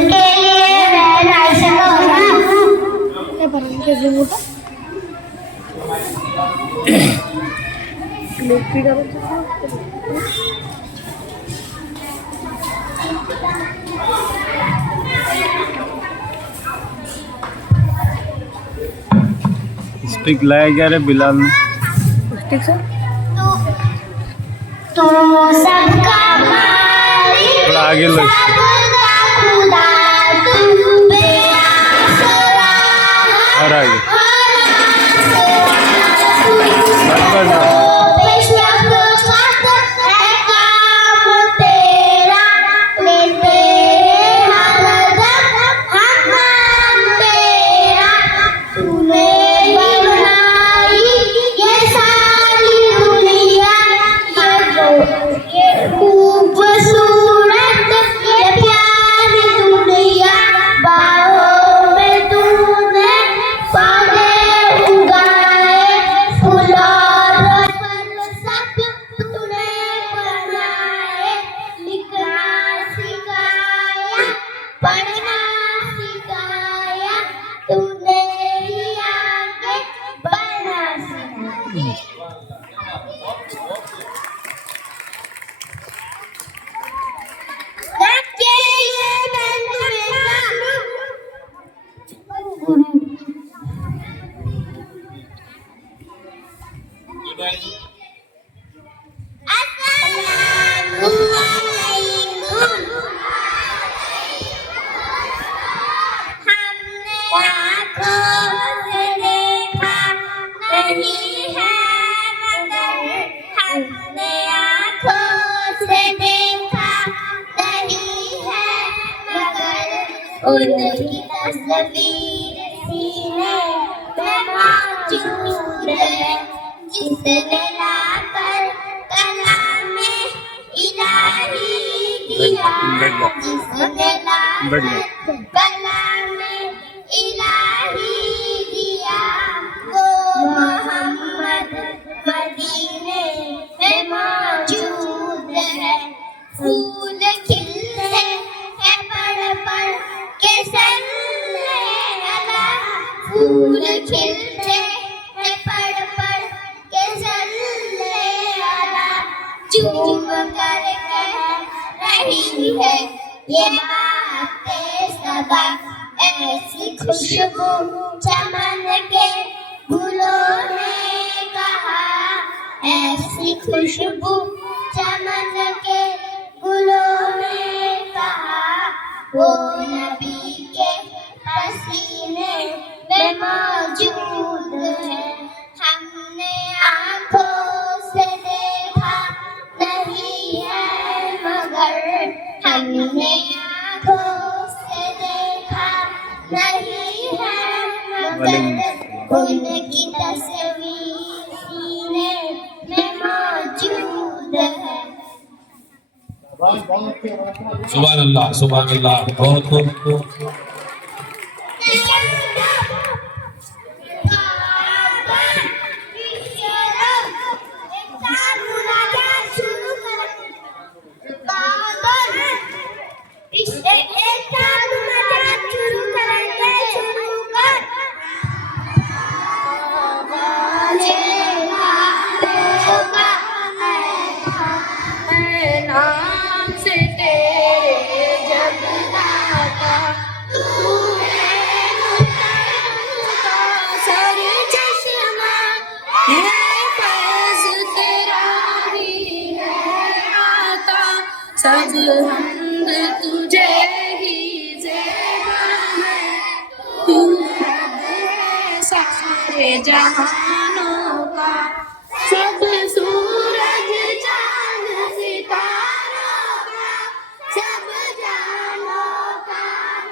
के लिए मैं नाइस स्टिक लाया क्या रे बिलाल ने? स्टिक से तो सबका मालिक थोड़ा आगे लो। सबका खुदा तू बेआसरा और आगे उनकी तस्वीर सीने में मौजूद है जिसने लाकर कलामे इलाही दिया जिसने लाकर कलामे इलाही दिया वो मोहम्मद मदीने में मौजूद है फूल खिलते हैं पड़ पड़ के सल्ले अला फूल खिलते हैं पड़ पड़ के सल्ले अला झूम कर कह रही है ये बातें सदा ऐसी खुशबू चमन के गुलों ने कहा ऐसी खुशबू चमन के गुलों ने कहा वो नबी के पसीने में मौजूद है हमने आँखों से देखा नहीं है मगर हमने आँखों से देखा नहीं है मगर उनकी तस्वीर सीने में मौजूद है। सुभान अल्लाह बहुत खूब सब हमद तुझे ही ज़ेबा है तू है सारे जहानों का सब सूरज चांद सितारों का सब जानों का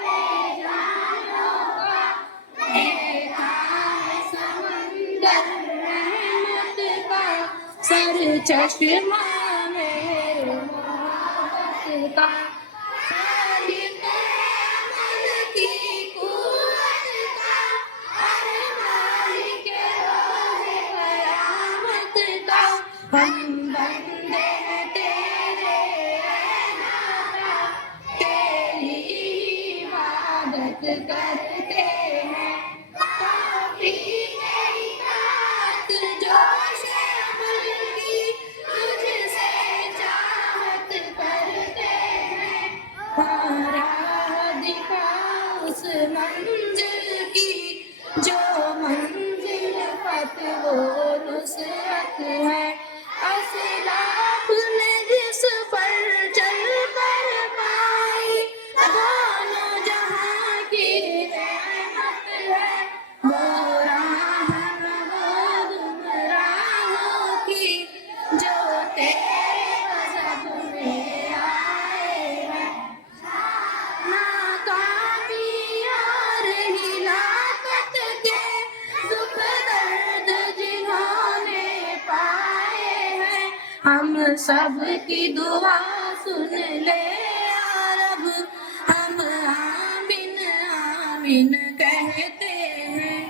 है जानों का देखा है समंदर रहमत का सर चश्मा का सालिक अमल की कुव्वत का हर मालिक रोज़े क़यामत का हम बंदे तेरे नाता तेरी करते हैं काफी तेरी बात जोश अमल की तुझसे चाहत करते हैं राह दिखा उस मंजिल की जो मंजिल फत वो नुसरत है असलाफ ने जिस पर चल कर पाई दोनों जहां की रहमत है वो राह गुमराहों की जो तेरे मज़हब में आए हैं नाकामी और हिलाकत के दुख दर्द जिन्होंने पाए हैं हम सब की दुआ सुन ले या रब हम आमीन आमीन कहते हैं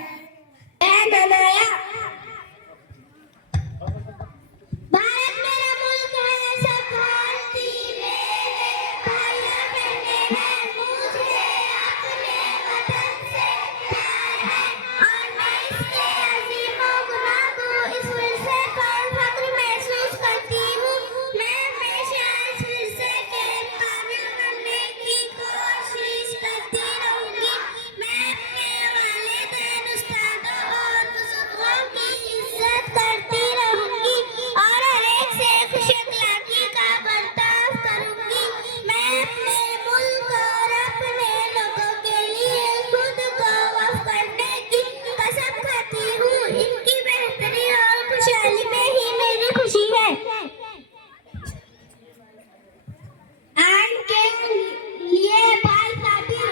भारत मेरा मुल्क है सब भारती मेरे भाइयों बहने हैं मुझे अपने वतन से प्यार है और मैं इसके अजीमों गुनाह को इस विरसे पर फख्र महसूस करती हूँ मैं हमेशा इस विरसे के काबिल बनने की कोशिश करती रहूंगी मैं अपने वालिदैन उस्तादों और बुजुर्गों की इज्जत करती रहूंगी और हर एक से खुश अखलाकी का बर्ताव करूंगी मैं अपने मुल्क और अपने लोगों के लिए खुद को वक्फ करने की कसम खाती हूँ इनकी बेहतरी और खुशहाली में ही मेरी खुशी है आज के लिए भाई साबिर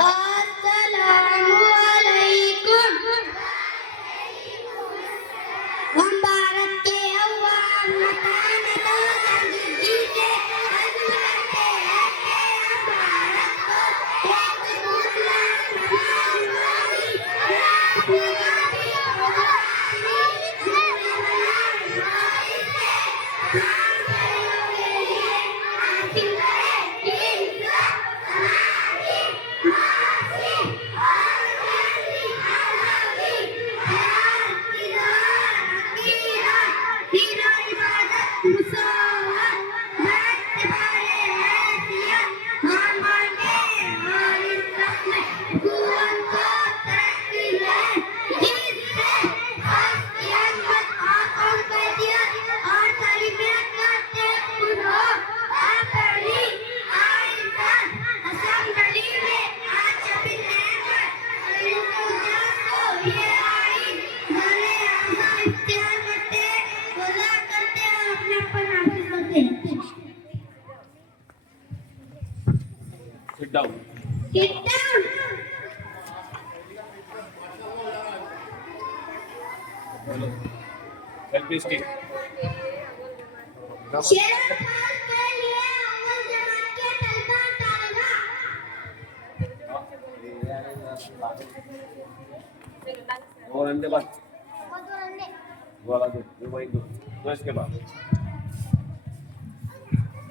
अस्सलामुअलैकुम हम भारत के अवाम मकान दो जिंदगी के अर्ज करते हैं कि हम भारत को एक मुस्लिम हमारी Sit down. Sit down. Hello. Help me speak. शेर के लिए अव्वल जमात के तलबा तालिबा और अंदर बात वाला दो वही दो तो इसके बाद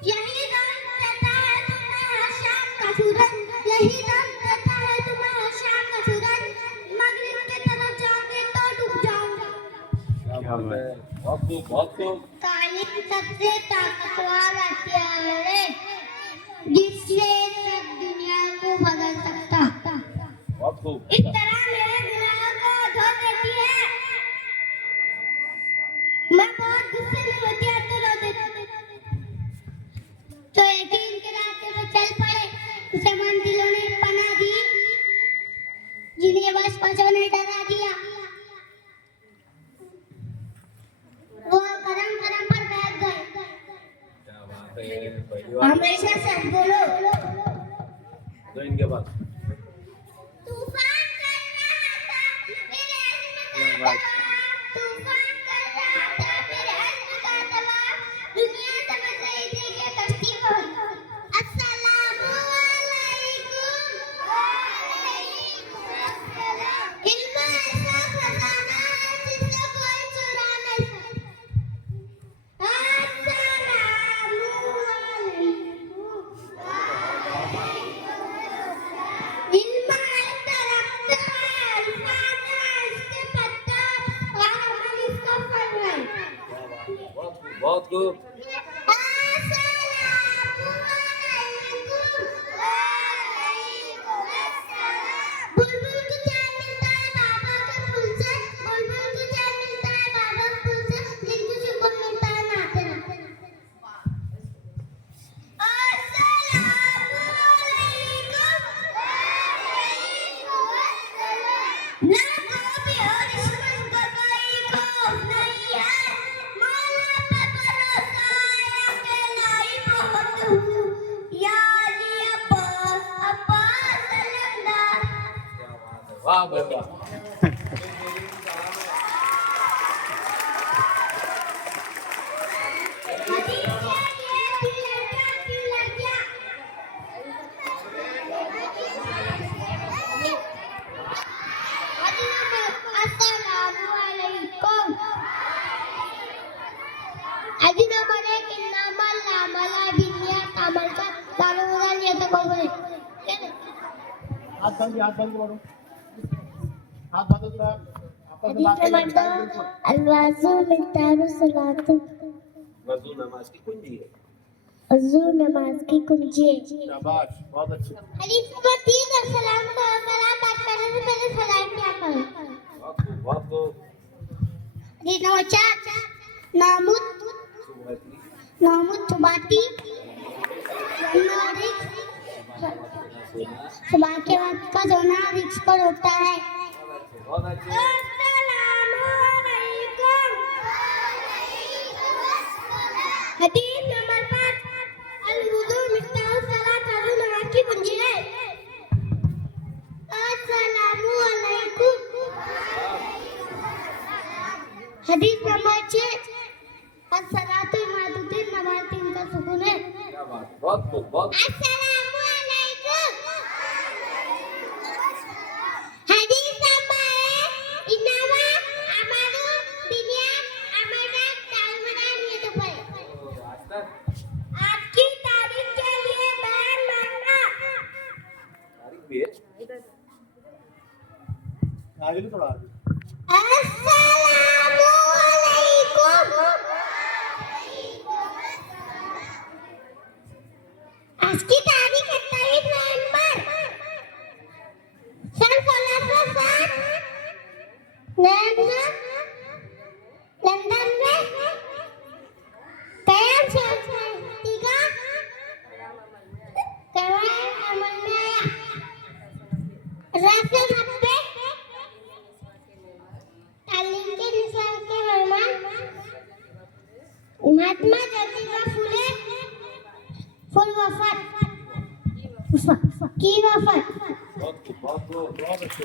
यही दम देता है तुम्हें शाम का सूरज यही दम देता है तुम्हें शाम का सूरज मगरिब की तरफ जाओगे तो डूब जाओगे क्या बात है बहुत खूब तालीम सबसे ताकतवर हथियार है जिससे सब दुनिया को बदल सकता बहुत खूब इस तरह मेरे गुनाहों को धो देती है मैं बहुत गुस्से में होती है तो रो देती तो यकीन के रास्ते पे चल पड़े उसे मंजिलों ने पनाह दी जिन्हें बस पशुओं ने डरा दिया वो करम करम पर बैठ गए क्या बात है पहली बार हमेशा सच बोलो तो इनके बाद तूफान कर रहा था मेरे क्या अज़्म बात का तूफान कर रहा था मेरे अज़्म का दबाव दुनिया समझ रही थी कि कश्ती को अस्सलामु अलैकुम इल्म ऐसा खजाना है जिससे कोई चुरा नहीं सकता बहुत खूब। बुलबुल को चैन मिलता है बाबा के फूल से, बुलबुल को चैन मिलता है बाबा के फूल से, दिल को सुकून मिलता है नाते नाते। ना कभी हो दुश्मन को कोई खौफ नहीं है, मौला पे भरोसा है अकेला ही बहुत हूँ, या अली अब्बास अब्बास अलंदार। क्या बात है, वाह भाई वाह। हाथ बंद करो। हाथ बंद करो। आपस में बात करें। वजू नमाज की कुंजी है। अज़ू नमाज की कुंजी है। शाबाश, बहुत अच्छे। हदीस नंबर 3 सलाम को सलाम बात करने से पहले सलाम क्या करो। बहुत खूब, बहुत खूब। हदीस नंबर 4 नामुत सुबाती सुबह के वक्त का सोना रिस्क पर होता है। बहुत अच्छे। हदीस नंबर 5 अल-वुदू मिफ्ताहुस सलात, वज़ू नमाज की कुंजी है। अस्सलामु अलैकुम। हदीस नंबर 6 अस्सलातु इमादुद्दीन, नमाज दिन का सुकून है। क्या बात, बहुत खूब, बहुत खूब। अस्सलामु अलैकुम। हदीस नंबर 1 इन्नमा अमालु बिनियात अमरदान दालमदान ये तो पढ़े। आज तक आज की तारीख के लिए बयान मांगना। तारीख भी है। आगे लो थोड़ा आगे। अस्सलामु अलैकुम। आज की तारीख 28 नवंबर सन 1660 लंदन में कयाम शक्ति का कवायद अमल में आया। राष्ट्र पे तालीम के निशान के मेहमान महात्मा ज्योतिबा फुले की वफात। बहुत खूब, बहुत खूब, बहुत अच्छे।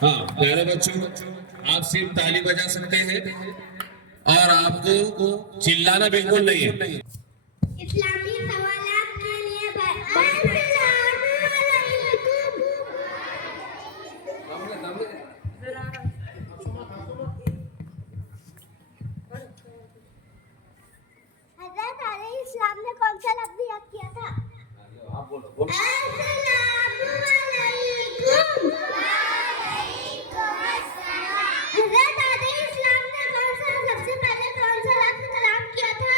हाँ प्यारे बच्चों, आप सिर्फ ताली बजा सकते हैं और आपको चिल्लाना बिल्कुल नहीं है। इस्लामी सवालात के लिए अस्सलामु अलैकुम। हज़रत अलैहिस्सलाम ने कौन सा लफ्ज़ याद किया था? आप बोलो, बोलो। अस्सलामु अलैकुम। हज़रत अलैहिस्सलाम ने सबसे पहले कौन सा लफ्ज़ कलाम किया था?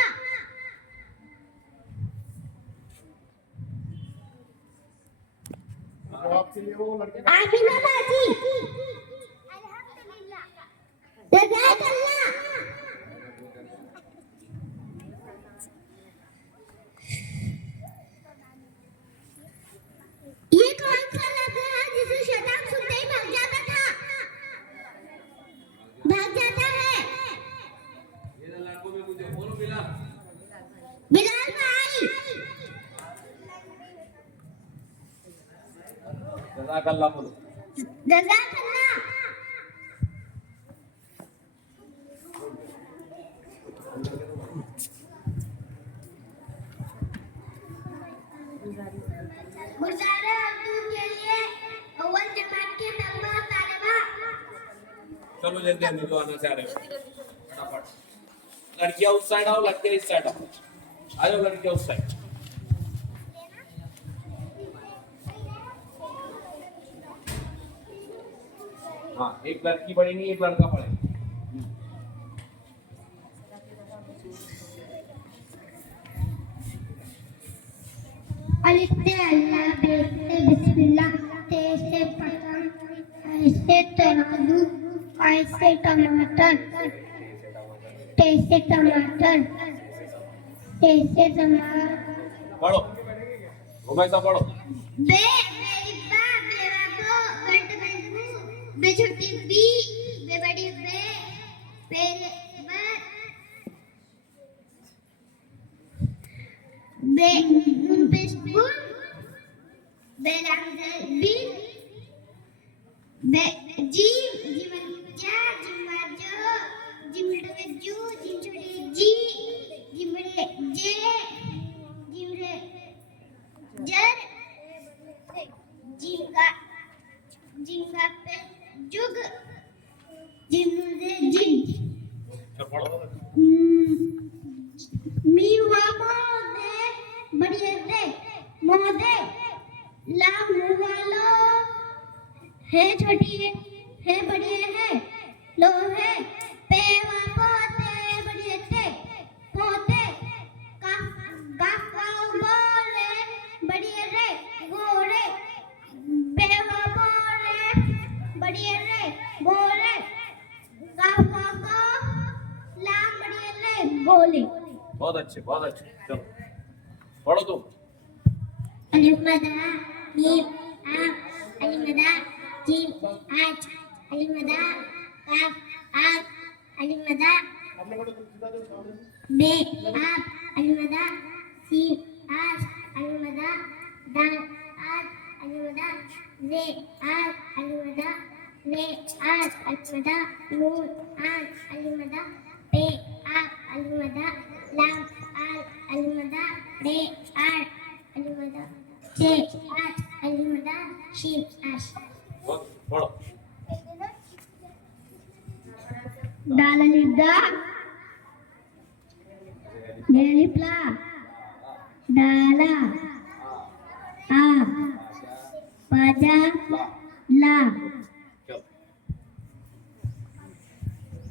जवाब के लिए वो लड़के आमिना बाजी। अल्हम्दुलिल्लाह। जज़ाकल्लाह। ये कौन सा लफ्ज़ है जिसे शैतान सुनते ही भाग जाता था? भाग जाता है। ये लड़कों में मुझे बोलो मिला। बिलाल भाई। जज़ाकल्लाह बोलो। जज़ाकल्लाह। गुजारे उर्दू के लिए अव्वल जमात के तलबा तालिबा। चलो जल्दी जल्दी जो आना चाह रहे हो फटाफट। लड़कियां उस साइड आओ, लड़के इस साइड आओ। आ जाओ लड़कियां उस साइड। हाँ, एक लड़की पढ़ेगी, एक लड़का पढ़ेगा। अलिफ से अल्लाह, बे से बिस्मिल्लाह, ते से पतंग, ऐसे तराजू, ऐसे टमाटर, ते से टमाटर, ते से टमाटर। पढ़ो, रुबैसा पढ़ो। बे बेरिब्बा, बेवाबो, बंट बंटू, बे छोटी बी, बे बड़ी बे, बेरे बर, बे नून पेश बुन, बे लामज़ा बिन, बे जीम, जीमन जा, जिमाजो, जिमड़े जू, जिमड़े जी, जिमड़े जे, जिमड़े जर, जिंगा पे जुग, जिमुदे जिन, चल पढ़ो। मीवा मोदे, बढ़िया दे, मोदे, ला मुवालो, है छोटी है बढ़िया है, लो है, पेवा पोते, बढ़िया ते, पोते, गाफा बोले, बढ़िया रे, गोरे, बेवा बोले, बढ़िया रे, गोरे, गाफा को, ला बढ़िया रे, गोले। बहुत अच्छे, बहुत अच्छे। चलो पढ़ो तुम। अलिफ मदा, मीम, आम, अलिफ मदा, जीम, आज, अलिफ मदा, काफ, आम, अलिफ मदा, बे, आप, अलिफ मदा, सीन, आज, अलिफ मदा, दाल, आज, अलिफ मदा, जे, आज, अलिफ मदा, ले, आज, अलिफ मदा, नून, आज, अलिफ मदा, पे, आप, अलिफ मदा, लाम, आज, अलिफ मदा, रे, आज, अलिफ मदा, से, आज, अलिफ मदा, शीन, आज। बहुत पढ़ो। दाल अलिफ दा, दे अलिफ ला, दाला, आ, पाजा, ला। चलो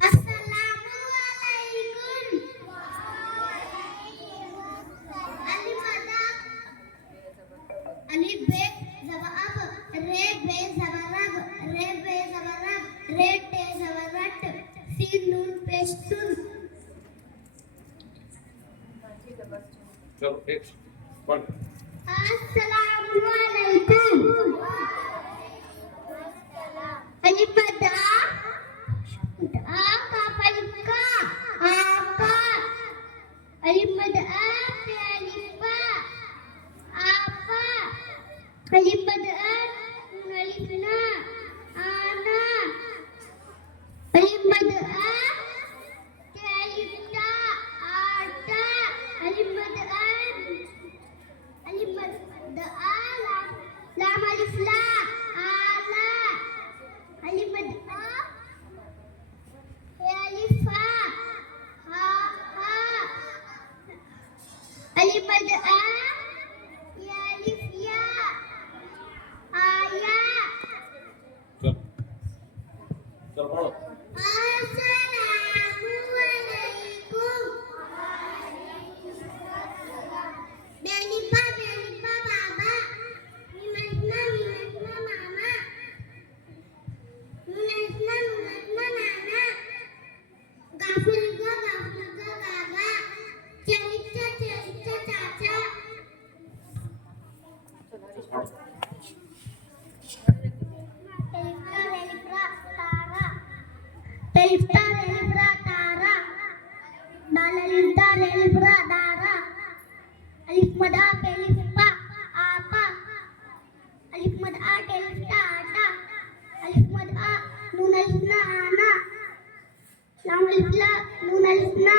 अस्सलामुअलैकुम। अलिफ अदा, अलिफ बे ज़बर अब, रे बे ज़बर अब, रे बे ज़बर अब, रे टे ज़बर रट, सीन नून पेश सुन। चलो एक पढ़। अस्सलामुअलैकुम। अलिफ अदा, आ का अलिफ का, आपा, अलिफ मद आ पे अलिफ बा, आपा, अलिफ मद आ नून अलिफ ना, आना, अलिफ मद आ पे अलिफ ता, आटा, अलिफ मद आ, अलिफ मद आ लाम, लाम अलिफ ला, आला, अलिफ मद आ पे अलिफ फा, हा हा, अलिफ मद आ पे अलिफ या, आया। चलो चलो पढ़ो। अस्सलामुअलैकुम। बेलिपा बेलिपा बाबा, मिमतना मिमतना मामा, मिमतना मिमतना नाना, गाफिल का बाबा, चलिचा चलिचा चाचा। Telifta relibra tara, dalalilta relibra dara, alif mada pelifpa apa, alif mada telifta ata, alif mada nun alif na ana, lam alif la nun alif na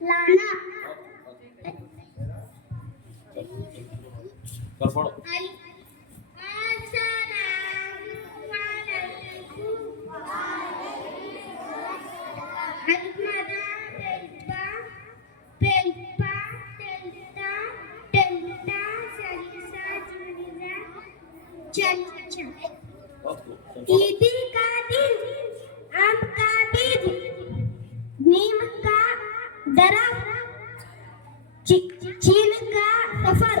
lana. चलो पढ़ो। बहुत खूब। ईद का दिन, आम का बीज, नीम का दरख्त, चीन का सफर।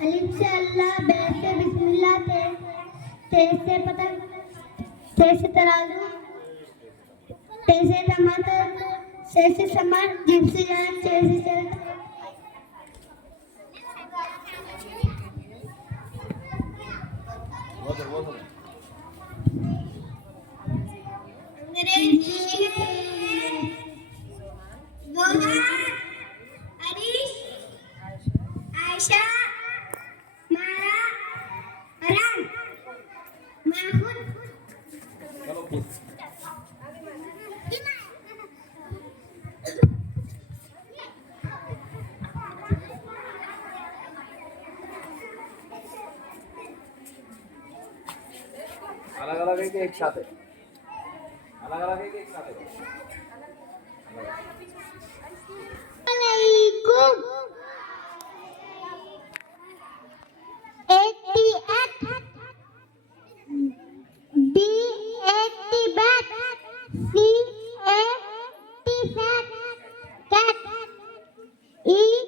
अलिफ से अल्लाह, बे से बिस्मिल्लाह, ते से पतंग, ते से तराजू, ते से टमाटर, से समर, जिम से जान, से चरख। हरीश, आयशा, मारा, अरन, माहूद। चलो खुश। अलग अलग है कि एक साथ है? अलग अलग है कि एक साथ है? Assalamualaikum. 88 B 80 bat C 80 fat cat E